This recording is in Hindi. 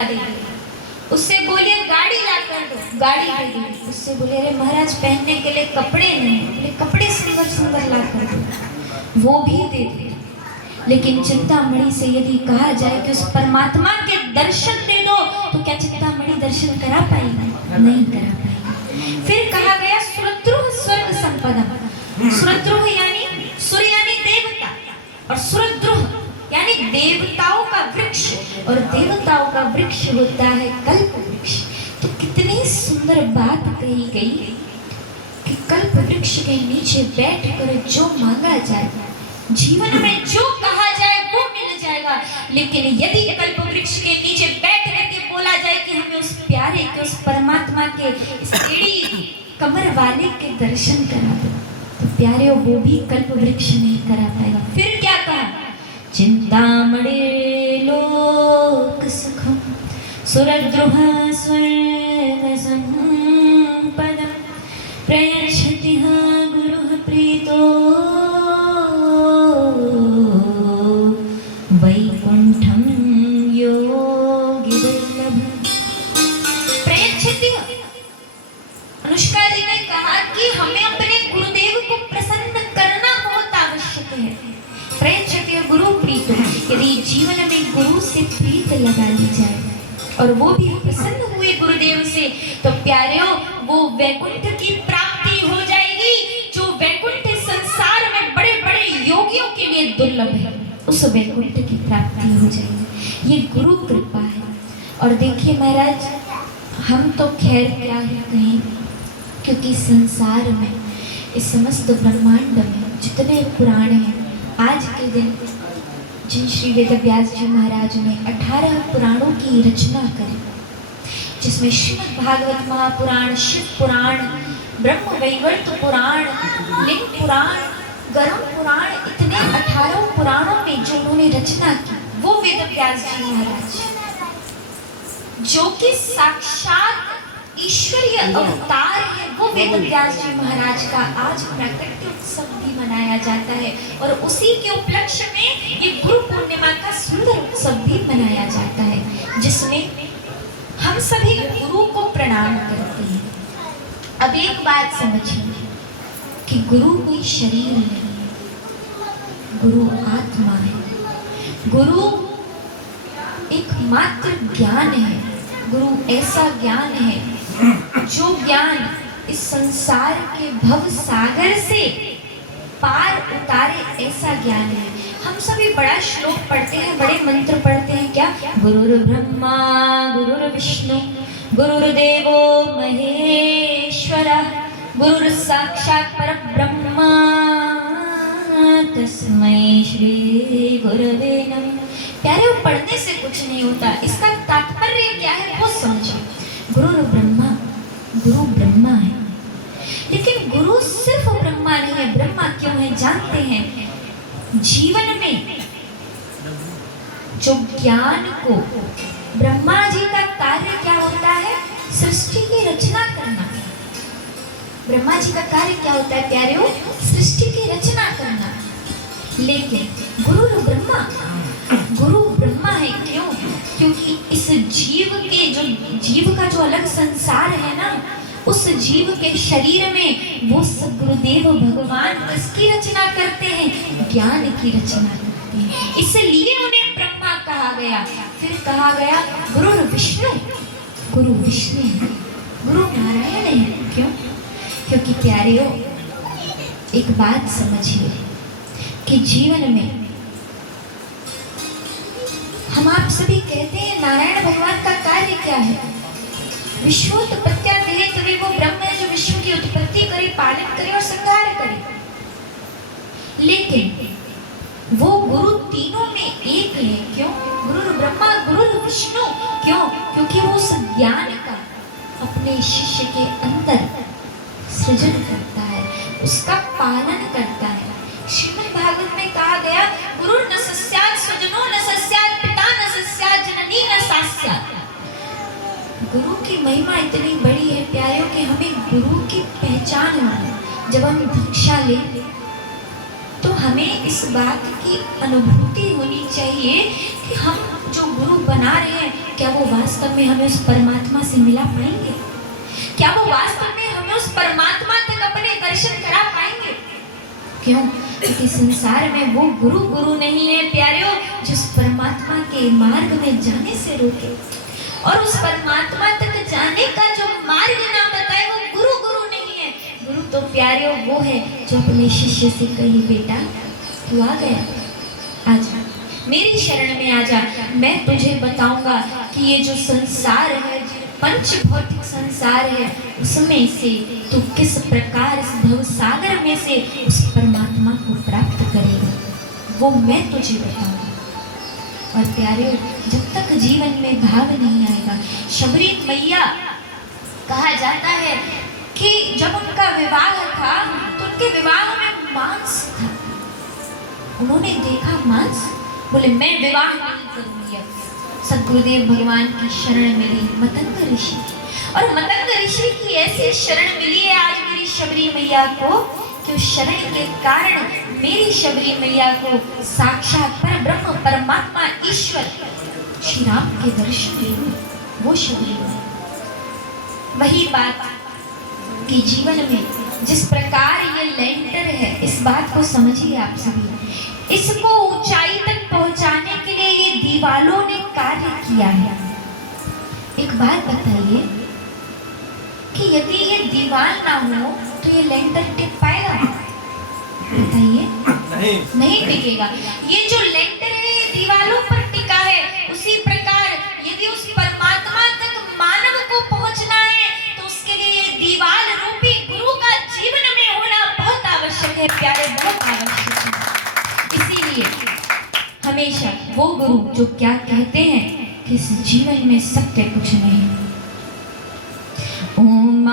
उससे बोले गाड़ी ला कर दो, गाड़ी दे दी। उससे बोले अरे महाराज पहनने के लिए कपड़े नहीं, बोले कपड़े सुंदर सुंदर ला कर दो, वो भी दे दी। लेकिन चिंतामणि से यदि कहा जाए कि उस परमात्मा के दर्शन दे दो, तो क्या चिंतामणि दर्शन करा पाएगी? नहीं करा पाएगी। फिर कहा गया सुरद्रुह स्वर्ग संपदा। सुरद्रुह यानी सूर्य यानी देवता, और सुरद्रुह यानी देवताओं का वृक्ष, और देवताओं का वृक्ष होता है कल्प वृक्ष। तो कितनी सुंदर बात कही गई कि कल्प वृक्ष के नीचे बैठकर जो मांगा जाए, जीवन में जो कहा जाए वो मिल जाएगा। लेकिन यदि कल्प वृक्ष के नीचे बैठ करके बोला जाए कि हमें उस प्यारे के, उस परमात्मा के टेढ़ी कमर वाले के दर्शन करा दो, तो प्यारे वो भी कल्प वृक्ष नहीं करा पाएगा। फिर क्या कहा? चिंतामणि लोक सुखम सुरद्रुह स्वर्ग संपदम प्रयच्छति गुरुः प्रीतो वैकुंठम योगी दुर्लभम। प्रयच्छति, अनुष्का जी ने कहा कि हमें अपने गुरुदेव को प्रसन्न करना बहुत आवश्यक है। प्रयच्छति गुरु प्रीतो, यदि जीवन में गुरु से प्रीत लगा ली जाए और वो भी प्रसन्न हुए गुरुदेव से, तो प्यारेओ वो वैकुंठ की प्राप्ति हो जाएगी, जो वैकुंठ संसार में बड़े बड़े योगियों के लिए दुर्लभ है। उस वैकुंठ की प्राप्ति हो जाएगी, ये गुरु कृपा है। और देखिए महाराज, हम तो खैर क्या ही कहें, क्योंकि संसार में, इस समस्त ब्रह्मांड में जितने पुराण हैं, आज के दिन जिन श्री वेदव्यास जी महाराज ने 18 पुराणों की रचना करी, जिसमें श्रीमद् भागवत महापुराण, शिव पुराण, ब्रह्म वैवर्त पुराण, लिंग पुराण, गरुड़ पुराण, इतने 18 पुराणों में जो उन्होंने रचना की, वो वेदव्यास जी महाराज, जो कि साक्षात ईश्वरीय अवतार है, वो वेदव्यास जी महाराज का आज प्राकट्य उत्सव भी मनाया जाता है। और उसी के उपलक्ष्य में ये गुरु पूर्णिमा का सुंदर उत्सव भी मनाया जाता है, जिसमें हम सभी गुरु को प्रणाम करते हैं। अब एक बात समझिए कि गुरु कोई शरीर नहीं है, गुरु आत्मा है। गुरु एक मात्र ज्ञान है, गुरु ऐसा ज्ञान है जो ज्ञान इस संसार के भव सागर से पार उतारे, ऐसा ज्ञान है। हम सभी बड़ा श्लोक पढ़ते हैं, बड़े मंत्र पढ़ते हैं, क्या? गुरुर् ब्रह्मा गुरुर् विष्णु गुरुर्देवो महेश्वरः गुरुर् साक्षात् परब्रह्म तस्मै श्री गुरवे नमः। प्यारे, वो पढ़ने से कुछ नहीं होता, इसका तात्पर्य क्या है वो समझिए। गुरु ब्रह्मा है, लेकिन गुरु सिर्फ ब्रह्मा नहीं है। ब्रह्मा क्यों है जानते हैं? जीवन में जो ज्ञान को, ब्रह्मा जी का कार्य क्या होता है? सृष्टि की रचना करना। ब्रह्मा जी का कार्य क्या होता है प्यारेओ? सृष्टि की रचना करना। लेकिन गुरु ब्रह्मा है, क्यों? क्योंकि इस जीव का जो अलग संसार है ना, उस जीव के शरीर में वो गुरुदेव भगवान किसकी रचना करते हैं? ज्ञान की रचना करते हैं, इसलिए उन्हें ब्रह्मा कहा गया। फिर कहा गया गुरु विष्णु गुरु नारायण है, क्यों? क्योंकि प्यारेओ एक बात समझिए कि जीवन में हम आप सभी कहते हैं नारायण भगवान का कार्य क्या है? विश्वोत्पत्त्या देहे वो ब्रह्म है जो विश्व की उत्पत्ति करे, पालन करे और संहार करे। लेकिन वो गुरु तीनों में एक है, क्यों? गुरु ब्रह्मा गुरु विष्णु, क्यों? क्योंकि वो उस ज्ञान का अपने शिष्य के अंदर सृजन करता है, उसका पालन करता है। श्रीमद् भागवत में कहा गया गुरु न सस्यात् स्वजनो न सस्यात् पिता न सस्यात् जननी न सास्यात्। गुरु की महिमा इतनी बड़ी है प्यारों कि हमें गुरु की पहचान होगी। जब हम दीक्षा ले, तो हमें इस बात की अनुभूति होनी चाहिए कि हम जो गुरु बना रहे हैं, क्या वो वास्तव में हमें उस परमात्मा से मिला पाएंगे? क्या वो वास्तव में हमें उस परमात्मा तक अपने दर्शन करा पाएंगे? क्यों? क्योंकि संसार में वो गुरु नहीं है प्यारियों, जिस परमात्मा के मार्ग में जाने से रोके, और उस परमात्मा तक जाने का जो मार्ग ना बताए वो गुरु नहीं है। गुरु तो प्यारियों वो है जो अपने शिष्य से कहे, बेटा तू आ गया, आजा मेरी शरण में आजा, मैं तुझे बताऊंगा कि ये जो संसार है, पंच भौतिक संसार है, उसमें से तू किस प्रकार इस भव सागर में से उस परमात्मा को प्राप्त करेगा, वो मैं तुझे बताऊंगा। और प्यारे, जब तक जीवन में भाव नहीं आएगा, शबरी मैया कहा जाता है कि जब उनका विवाह था तो उनके विवाह में मांस था। उन्होंने देखा मांस, बोले मैं विवाह नहीं करूंगी। अब सद्गुरुदेव भगवान की शरण मिली मतंग ऋषि, और मतंग ऋषि की ऐसी शरण मिली है आज मेरी शबरी मैया को कि उस शरण के कारण मेरी शबरी मैया को साक्षात पर ब्रह्म परमात्मा ईश्वर श्री राम के दर्शन हुए। वो शबरी मैया, वही बात कि जीवन में जिस प्रकार ये लेंटर है, इस बात को समझिए आप सभी। इसको ऊंचाई तक पहुंचाने के लिए ये दीवालों ने कार्य किया है। एक बात बताइए कि यदि ये दीवार ना हो तो ये लेंटर टिक पाएगा? बताइए, नहीं टिकेगा। ये जो लेंटर है ये दीवालों पर टिका है। उसी प्रकार यदि उस परमात्मा तक मानव को पहुंचना है तो उसके लिए ये दीवार रूपी गुरु का जीवन में होना बहुत आवश्यक है प्यारे, बहुत आवश्यक है। इसीलिए हमेशा वो गुरु जो क्या कहते हैं कि इस जीवन में सत्य कुछ नहीं। ओम